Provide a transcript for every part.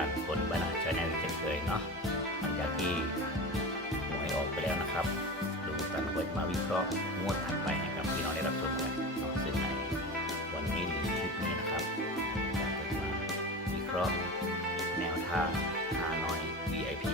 ตันคนบานาชาแนลเช่นเคยเนาะหลังจากที่หวยออกไปแล้วนะครับลุงตันก็จะมาวิเคราะห์งวดถัดไปให้กับพี่น้องได้รับชมกันเนาะซึ่งในวันนี้หรือคลิปนี้นะครับจะมาวิเคราะห์แนวทางฮานอย VIP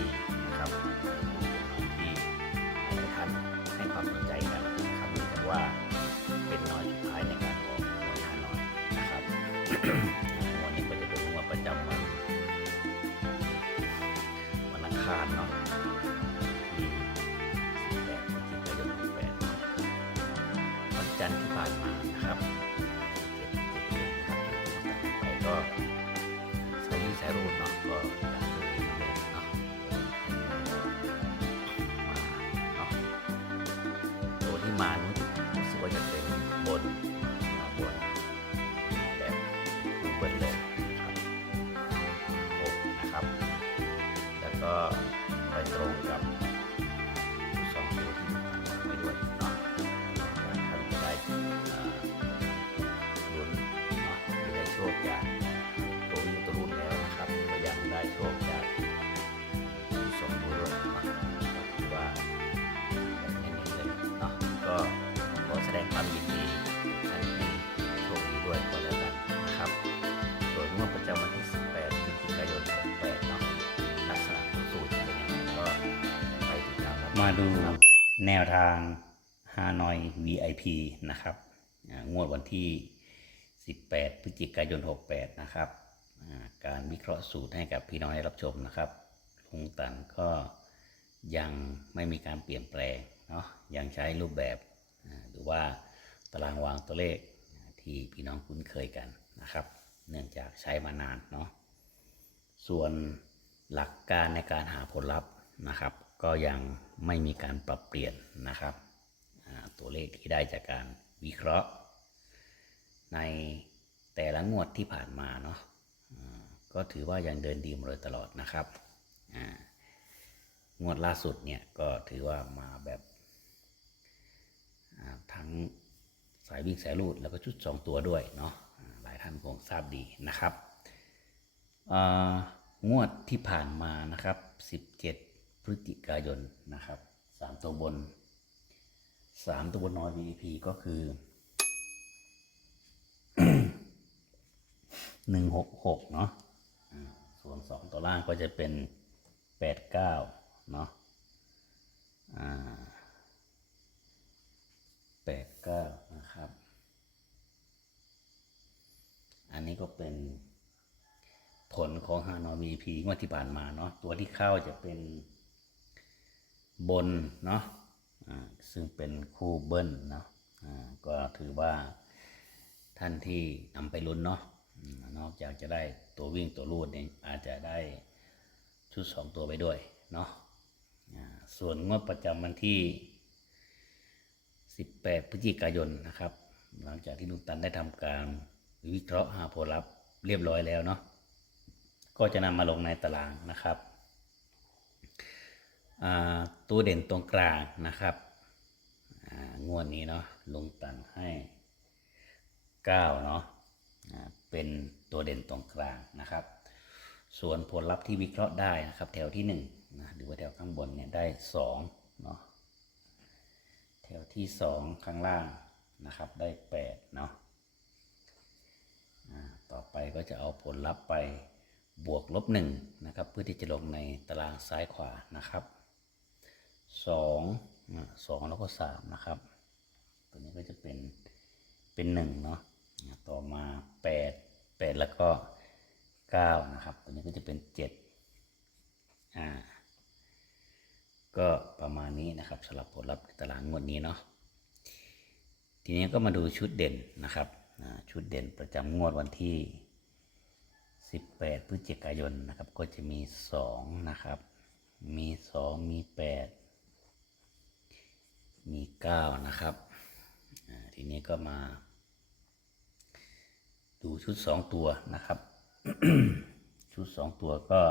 ที่มานู้นรู้สึกว่าจะเป็นบนมาบนแบบดูเบิ้ลเลยครับหกนะครับ แล้วก็ไปตรงกับ ดูแนวทางฮานอย VIP นะครับงวดวันที่ 18 พฤศจิกายน 68 นะครับการวิเคราะห์สูตรให้กับพี่น้องได้รับชมนะครับลุงตันก็ยังไม่มีการเปลี่ยนแปลงเนาะยังใช้รูปแบบหรือว่าตารางวางตัวเลขที่พี่น้องคุ้นเคยกันนะครับ เนื่องจากใช้มานานเนาะส่วนหลักการในการหาผลลัพธ์นะครับ ก็ยังไม่มีการปรับเปลี่ยนนะครับ ตัวเลขที่ได้จากการวิเคราะห์ ในแต่ละงวดที่ผ่านมาเนาะก็ถือว่ายังเดินดีมาโดยตลอดนะครับงวดล่าสุดเนี่ยก็ถือว่ามาแบบทั้งสายวิ่งสายลูดแล้วก็ชุด 2 ตัวด้วยเนาะหลายท่านคงทราบดีนะครับงวดที่ผ่านมานะครับ 17 พฤศจิกายนนะครับ3ตัวบน3ตัวบนนอย VIP ก็คือ166เนาะส่วน2ตัวล่างก็จะเป็น89เนาะอ่า89นะครับ อันนี้ก็เป็นผลของฮานอย VP งวดที่ผ่านมาเนาะตัวที่เข้าจะเป็น บนเนาะซึ่งเป็นคู่เบิ้ลเนาะก็ถือว่าท่านที่นำไปลุ้นเนาะนอกจากจะได้ตัววิ่งตัวรูดเนี่ยอาจจะได้ชุด 2 ตัวไปด้วยเนาะส่วนงวดประจำวันที่ 18 พฤศจิกายนนะครับ หลังจากที่ลุงตันได้ทำการวิเคราะห์หาผลลัพธ์เรียบร้อยแล้วเนาะก็จะนำมาลงในตารางนะครับ ตัวเด่นตรงกลางนะครับอ่างวดนี้เนาะลงตันให้9เนาะเป็นตัวเด่นตรงกลางนะครับ ส่วนผลลัพธ์ที่วิเคราะห์ได้นะครับ แถวที่1นะหรือว่าแถวข้างบนเนี่ยได้2เนาะแถวที่ 2 ข้างล่างนะครับได้8เนาะต่อไปก็จะเอาผลลัพธ์ไปบวกลบหนึ่งนะครับเพื่อที่จะลงในตารางซ้ายขวานะครับ สองสองแล้วก็สามนะครับ ตัวนี้ก็จะเป็นเป็นหนึ่งเนาะต่อมาแปดแปดแล้วก็เก้านะครับ ตัวนี้ก็จะเป็นเจ็ดอ่าก็ประมาณนี้นะครับสำหรับผลลัพธ์ตารางงวดนี้เนาะทีนี้ก็มาดูชุดเด่นนะครับชุดเด่นประจำงวดวันที่ 18 พฤศจิกายนนะครับ ก็จะมี 2 นะครับ มี 2 มี 8 มี9นะครับ ทีนี้ก็มา ดูชุด2ตัวนะครับ ชุด2ตัวก็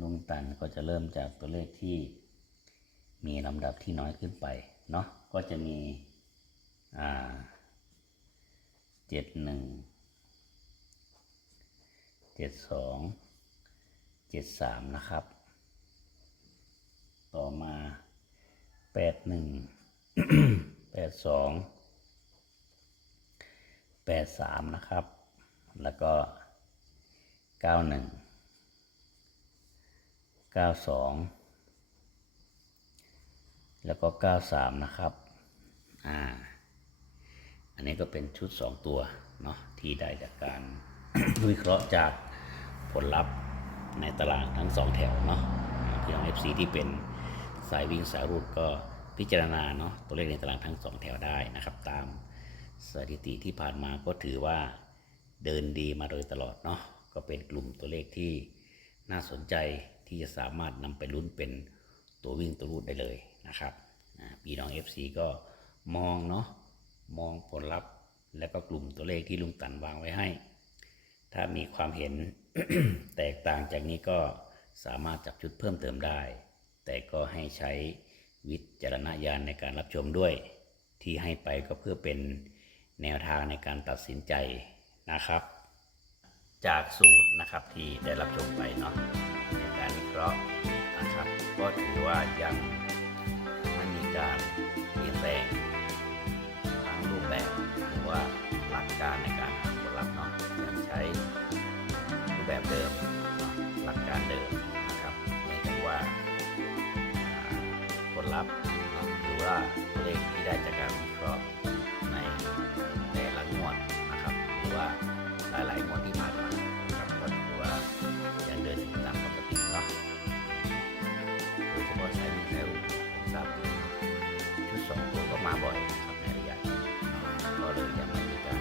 ลุงตันก็จะเริ่มจากตัวเลขที่มีลำดับที่น้อยขึ้นไปเนาะก็จะมีอ่าเจ็ดหนึ่งเจ็ดสองเจ็ดสามนะครับ ต่อมา แปดหนึ่งแปดสองแปดสามนะครับ แล้วก็เก้าหนึ่งเก้าสองแล้วก็เก้าสามนะครับ อ่า อันนี้ก็เป็นชุด2ตัวเนาะที่ได้จากการวิเคราะห์จากผลลัพธ์ในตารางทั้ง2แถวเนาะพี่น้อง FC ที่เป็น สายวิ่งสายรูดก็พิจารณาเนาะตัวเลขในตารางทั้ง2แถวได้นะครับ ตามสถิติที่ผ่านมาก็ถือว่าเดินดีมาโดยตลอดเนาะก็เป็นกลุ่มตัวเลขที่น่าสนใจที่จะสามารถนำไปลุ้นเป็นตัววิ่งตัวรูดได้เลยนะครับอ่าพี่น้อง FC ก็มองเนาะมองผลลัพธ์และก็กลุ่มตัวเลขที่ลุงตันวางไว้ให้ ถ้ามีความเห็นแตกต่างจากนี้ก็สามารถจับชุดเพิ่มเติมได้ แต่ก็ให้ใช้วิจารณญาณในการรับชมด้วย ที่ให้ไปก็เพื่อเป็นแนวทางในการตัดสินใจนะครับ จากสูตรนะครับที่ได้รับชมไปเนาะในการวิเคราะห์นะครับ ก็ถือว่ายังไม่มีการเปลี่ยนแปลงทั้งรูปแบบหรือว่าหลักการในการหาผลลัพธ์เนาะยังใช้รูปแบบเดิม ว่าตัวเลขที่ได้จากการวิเคราะห์ในแต่ละงวดนะครับหรือว่าหลายๆงวดที่ผ่านมาครับก็ถือว่ายังเดินตามปกติเนาะโดยเฉพาะสายวิ่งสายรูดผมทราบดีชุดสองตัวก็มาบ่อยนะครับในระยะก็เลยยังไม่มีการ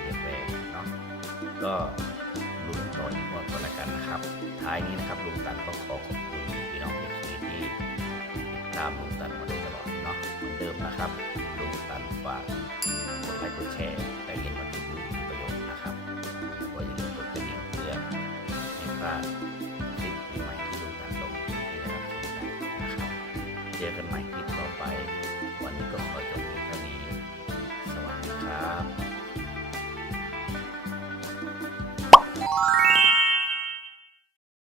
เปลี่ยนแปลงเนาะก็ลุ้นต่ออีกงวดก็แล้วกันนะครับ ท้ายนี้นะครับลุงตันก็ขอขอบคุณพี่น้องเอฟซีที่ตามลุงตันมา เจอกันใหม่คลิปต่อไป